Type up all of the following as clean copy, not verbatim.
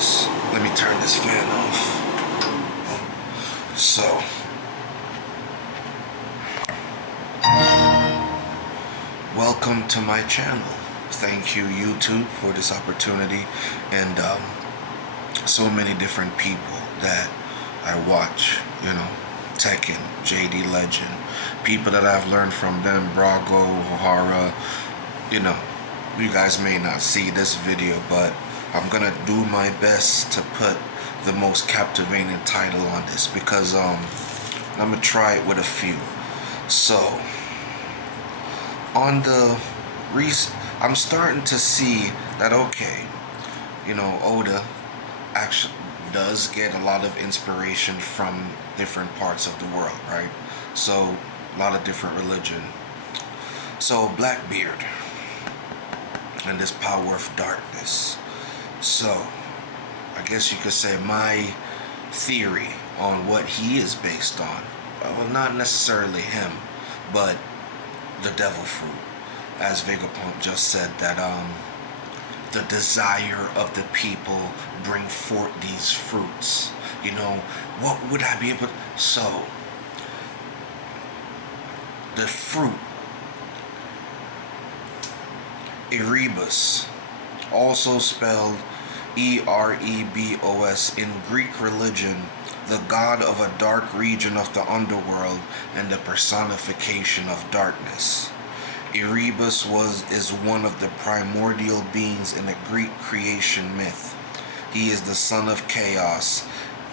this. Let me turn this fan off. So, welcome to my channel. Thank you, YouTube, for this opportunity, and so many different people that I watch. You know, Tekken, JD Legend, people that I've learned from them, Brago, O'Hara. You know, you guys may not see this video, but I'm gonna do my best to put the most captivating title on this, because I'm gonna try it with a few. So on the I'm starting to see that, okay, you know, Oda actually does get a lot of inspiration from different parts of the world, right? So a lot of different religion. So Blackbeard and this power of darkness. So I guess you could say my theory on what he is based on, well, not necessarily him, but the devil fruit, as Vegapunk just said, that the desire of the people bring forth these fruits. You know, what would I be able to... So the fruit, Erebus, also spelled Erebos in Greek religion, the god of a dark region of the underworld and the personification of darkness. Erebus is one of the primordial beings in the Greek creation myth. He is the son of Chaos,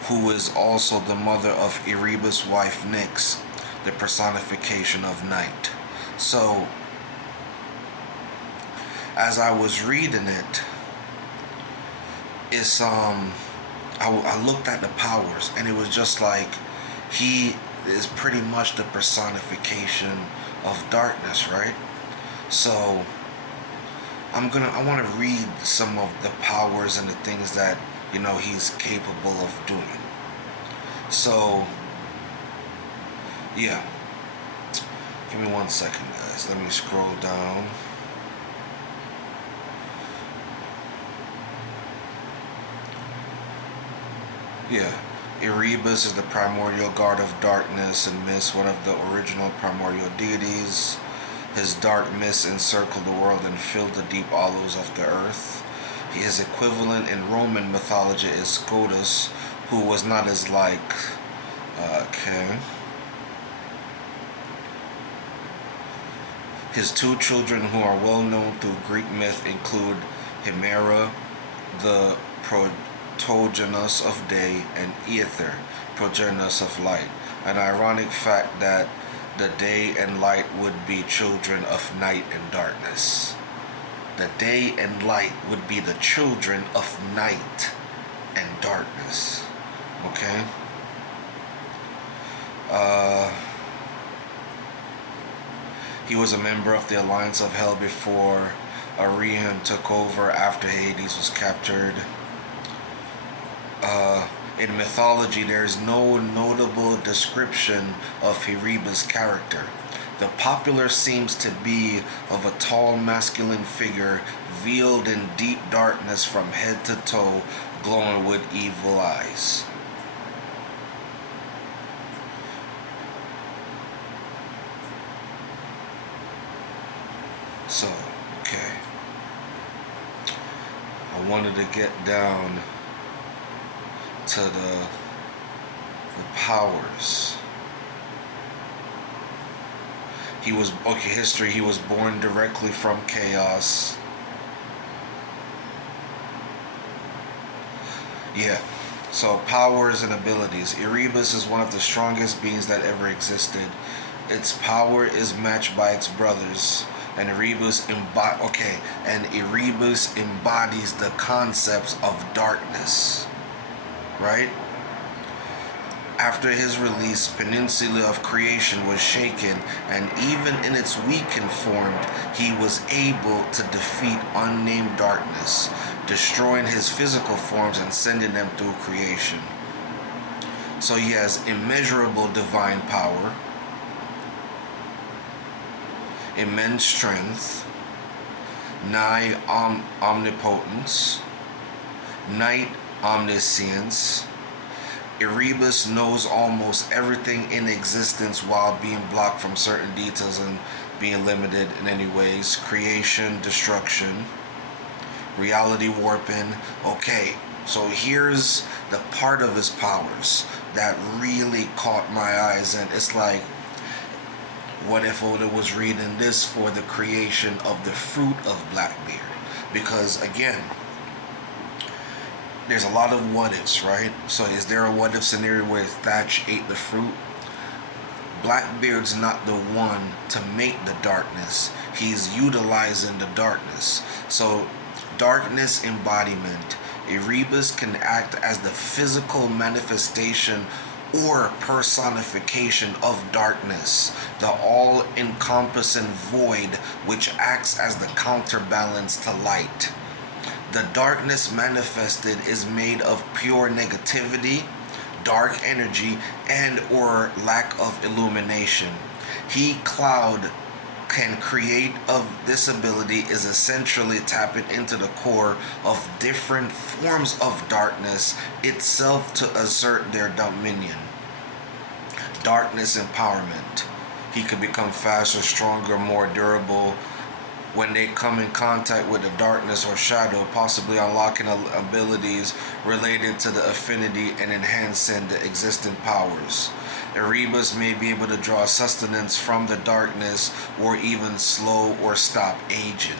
who is also the mother of Erebus' wife Nyx, the personification of night. So, as I was reading it, it's I looked at the powers, and it was just like he is pretty much the personification of darkness, right? So I want to read some of the powers and the things that, you know, he's capable of doing. So yeah, give me 1 second, guys. Let me scroll down. Yeah, Erebus is the primordial god of darkness and mist, one of the original primordial deities. His dark mist encircled the world and filled the deep hollows of the earth. His equivalent in Roman mythology is Scotus, who was not as like... okay. His two children, who are well known through Greek myth, include Hemera, the progenus of day, and Aether, progenus of light. An ironic fact that the day and light would be children of night and darkness. The day and light would be the children of night and darkness. Okay? He was a member of the Alliance of Hell before Arion took over after Hades was captured. In mythology, there is no notable description of Erebus' character. The popular seems to be of a tall masculine figure, veiled in deep darkness from head to toe, glowing with evil eyes. So, okay. I wanted to get down to the powers. He was, okay, history, he was born directly from chaos. Yeah, so powers and abilities. Erebus is one of the strongest beings that ever existed. Its power is matched by its brothers, and Erebus embodies the concepts of darkness. Right? After his release, Peninsula of Creation was shaken, and even in its weakened form, he was able to defeat unnamed darkness, destroying his physical forms and sending them through creation. So he has immeasurable divine power, immense strength, nigh omnipotence, night omniscience. Erebus knows almost everything in existence while being blocked from certain details and being limited in any ways. Creation, destruction, reality warping. Okay, so here's the part of his powers that really caught my eyes, and it's like, what if Oda was reading this for the creation of the fruit of Blackbeard? Because again, there's a lot of what ifs, right? So is there a what if scenario where Thatch ate the fruit? Blackbeard's not the one to make the darkness. He's utilizing the darkness. So darkness embodiment. Erebus can act as the physical manifestation or personification of darkness, the all-encompassing void which acts as the counterbalance to light. The darkness manifested is made of pure negativity, dark energy, and or lack of illumination. He cloud can create of this ability is essentially tapping into the core of different forms of darkness itself to assert their dominion. Darkness empowerment. He could become faster, stronger, more durable when they come in contact with the darkness or shadow, possibly unlocking abilities related to the affinity and enhancing the existing powers. Erebus may be able to draw sustenance from the darkness or even slow or stop aging.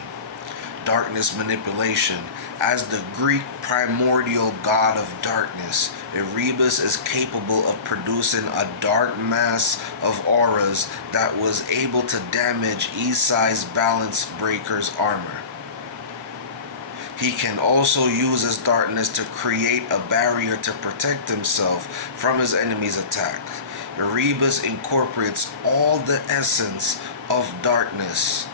Darkness manipulation. As the Greek primordial god of darkness, Erebus is capable of producing a dark mass of auras that was able to damage Isai's balance breaker's armor. He can also use his darkness to create a barrier to protect himself from his enemy's attack. Erebus incorporates all the essence of darkness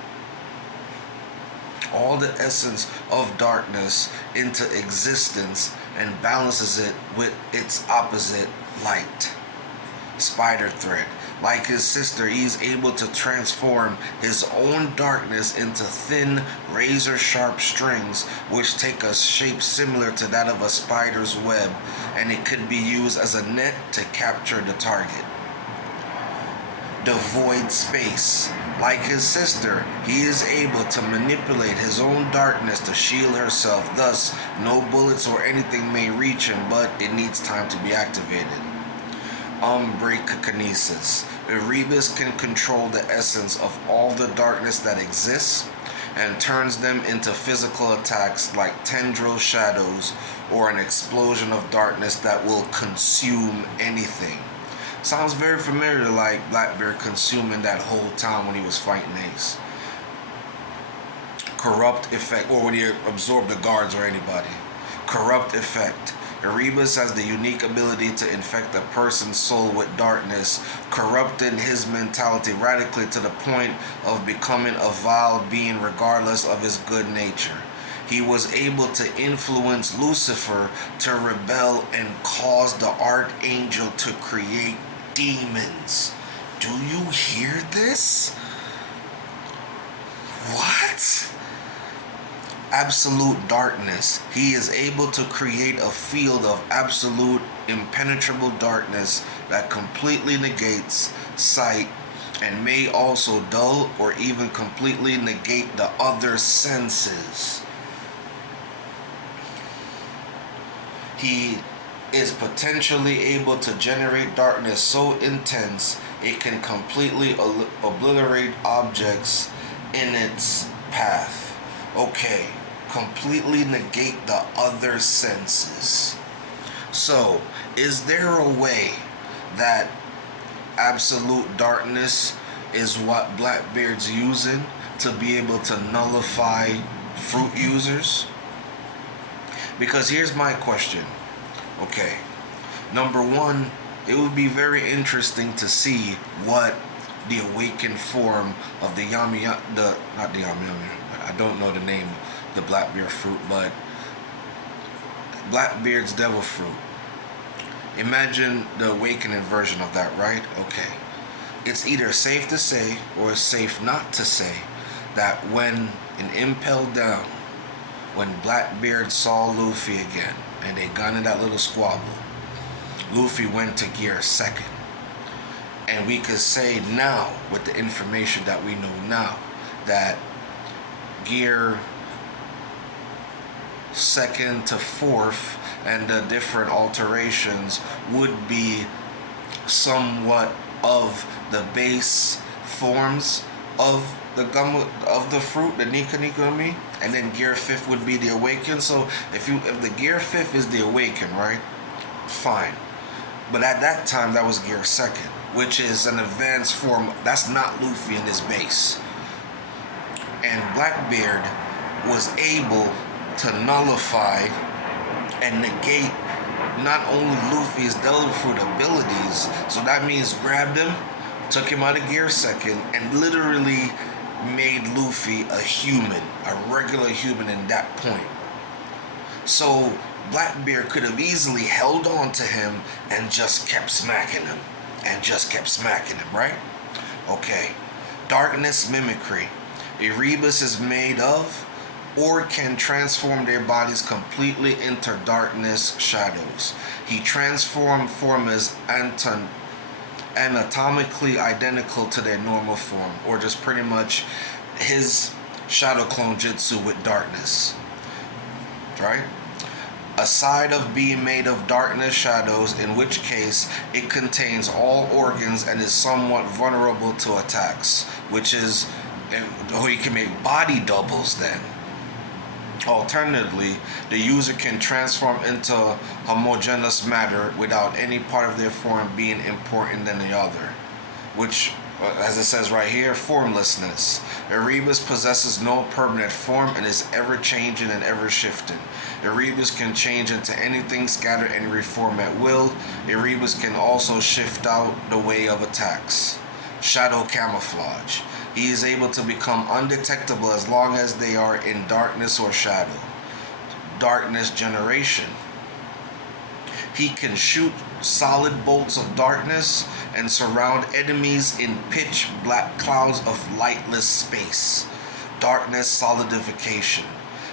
into existence and balances it with its opposite, light. Spider thread. Like his sister, he is able to transform his own darkness into thin, razor-sharp strings which take a shape similar to that of a spider's web, and it could be used as a net to capture the target. The void space. Like his sister, he is able to manipulate his own darkness to shield herself, thus no bullets or anything may reach him, but it needs time to be activated. Breakokinesis. Erebus can control the essence of all the darkness that exists and turns them into physical attacks like tendril shadows or an explosion of darkness that will consume anything. Sounds very familiar, like Blackbeard consuming that whole town when he was fighting Ace. Corrupt effect, or when he absorbed the guards or anybody. Corrupt effect. Erebus has the unique ability to infect a person's soul with darkness, corrupting his mentality radically to the point of becoming a vile being regardless of his good nature. He was able to influence Lucifer to rebel and cause the archangel to create demons. Do you hear this? What? Absolute darkness. He is able to create a field of absolute impenetrable darkness that completely negates sight and may also dull or even completely negate the other senses. He is potentially able to generate darkness so intense it can completely obliterate objects in its path. Okay, completely negate the other senses. So, is there a way that absolute darkness is what Blackbeard's using to be able to nullify fruit users? Because here's my question. Okay, number one, it would be very interesting to see what the awakened form of the Yami Yami, not the Yami Yami, I don't know the name, the Blackbeard fruit, but Blackbeard's devil fruit. Imagine the awakening version of that, right? Okay. It's either safe to say or safe not to say that when an impelled down when Blackbeard saw Luffy again and they got in that little squabble, Luffy went to gear second. And we could say now, with the information that we know now, that gear second to fourth and the different alterations would be somewhat of the base forms of the gum of the fruit, the Nika Nikami, and then gear fifth would be the awaken. So if the gear fifth is the awaken, right? Fine. But at that time that was gear second, which is an advanced form. That's not Luffy in his base. And Blackbeard was able to nullify and negate not only Luffy's Devil Fruit abilities, so that means grabbed him, took him out of gear second, and literally made Luffy a human, a regular human in that point. So Blackbeard could have easily held on to him and just kept smacking him. Right? Okay. Darkness mimicry. Erebus is made of or can transform their bodies completely into darkness shadows. He transformed form as anatomically identical to their normal form, or just pretty much his shadow clone jutsu with darkness. Right? Aside of being made of darkness shadows, in which case it contains all organs and is somewhat vulnerable to attacks, which is, or you can make body doubles then. Alternatively, the user can transform into homogeneous matter without any part of their form being important than the other, which, as it says right here, formlessness. Erebus possesses no permanent form and is ever-changing and ever-shifting. Erebus can change into anything, scatter and reform at will. Erebus can also shift out the way of attacks. Shadow camouflage. He is able to become undetectable as long as they are in darkness or shadow. Darkness generation. He can shoot solid bolts of darkness and surround enemies in pitch black clouds of lightless space. Darkness solidification.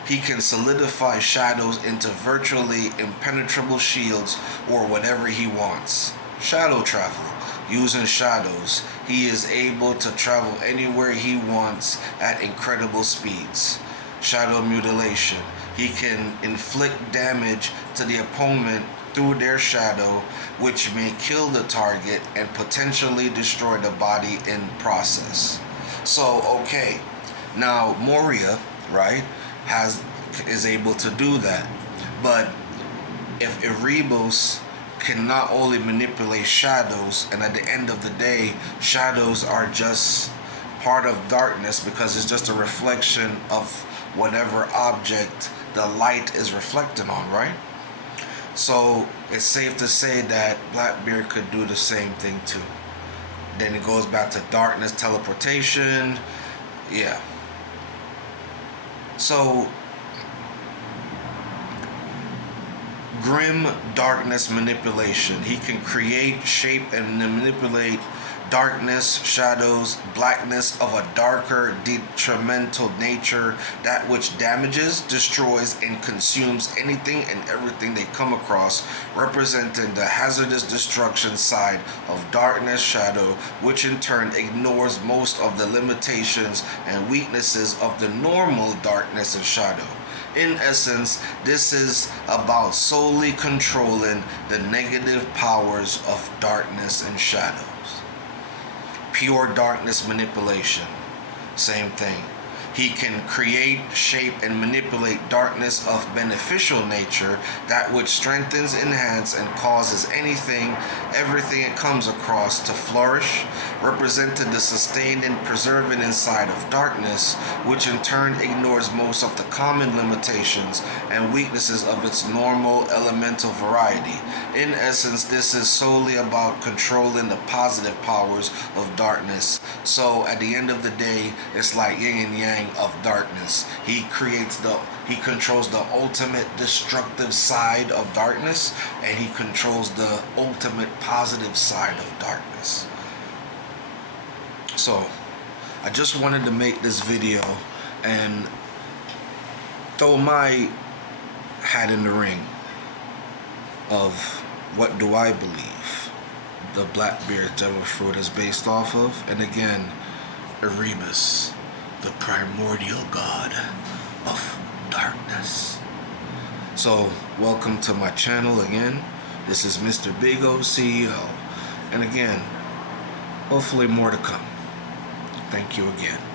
He can solidify shadows into virtually impenetrable shields or whatever he wants. Shadow travel. Using shadows, he is able to travel anywhere he wants at incredible speeds. Shadow mutilation. He can inflict damage to the opponent through their shadow, which may kill the target and potentially destroy the body in process. So, okay, now Moria, right, is able to do that. But if Erebus can not only manipulate shadows, and at the end of the day, shadows are just part of darkness because it's just a reflection of whatever object the light is reflecting on, right? So it's safe to say that Blackbeard could do the same thing too. Then it goes back to darkness teleportation. Yeah. So grim darkness manipulation. He can create, shape, and manipulate darkness, shadows, blackness of a darker, detrimental nature, that which damages, destroys, and consumes anything and everything they come across, representing the hazardous destruction side of darkness, shadow, which in turn ignores most of the limitations and weaknesses of the normal darkness and shadow. In essence, this is about solely controlling the negative powers of darkness and shadows. Pure darkness manipulation. Same thing. He can create, shape, and manipulate darkness of beneficial nature, that which strengthens, enhances, and causes anything, everything it comes across to flourish, representing the sustaining and preserving inside of darkness, which in turn ignores most of the common limitations and weaknesses of its normal elemental variety. In essence, this is solely about controlling the positive powers of darkness. So at the end of the day, it's like yin and yang of darkness. He controls the ultimate destructive side of darkness, and he controls the ultimate positive side of darkness. So I just wanted to make this video and throw my hat in the ring of what do I believe the Blackbeard's devil fruit is based off of. And again, Erebus, the primordial god of darkness. So, welcome to my channel again. This is Mr. Big O CEO. And again, hopefully more to come. Thank you again.